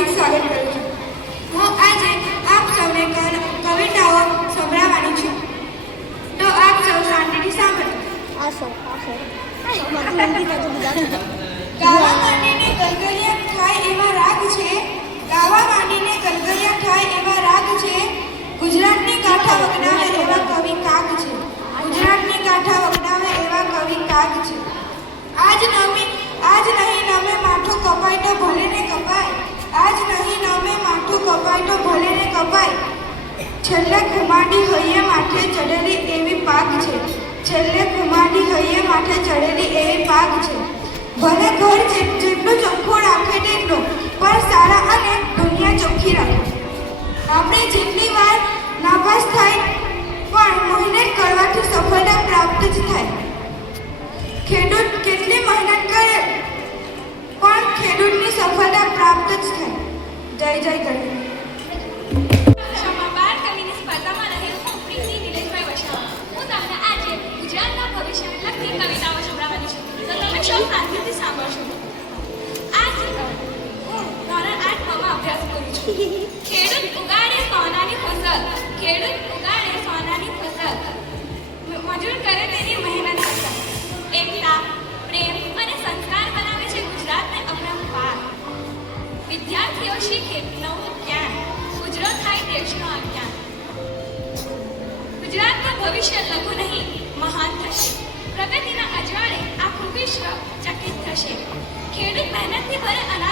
હાર્દિક સ્વાગત કરું છું. હું આજે આપ સૌને કવિતાઓ સંભળાવવાની છું. તો આપ સૌ શાંતિથી સાંભળો. આસો આસો ગાવા માંડીને ગલગલિયા થાય એવા રાગ છે. ગાવા માંડીને ગલગલિયા થાય એવા રાગ છે. ગુજરાતની કાંઠા વગડાવે એવા કવિ કાગ છે ગુજરાતની કાંઠા વગડાવે એવા કવિ કાગ છે આજ નમે આજ નહીં નમે માથું કપાય તો ભલે ને કપાય આજ નહીં નમે માથું કપાય તો ભલે ને કપાય. છેલ્લે કુમાડી હૈયે માથે ચડેલી એવી પાક છે. છેલ્લે કુમાડી હૈયે માથે ચડેલી એવી પાક છે. ભલે ઘર જેટલું ચોખ્ખું રાખે તેટલું, પણ સારા અને સૌ શાંતિથી સાંભળશો. આજે હું ધોરણ આઠમાં અભ્યાસ કરું છું. ઉજળો થાય ગુજરાતનું ભવિષ્ય લઘુ નહીં, મહાન થશે. પ્રગતિના અજવાળે આખું વિશ્વ ચકિત થશે. ખેડૂત મહેનતથી ભરે અનાજનો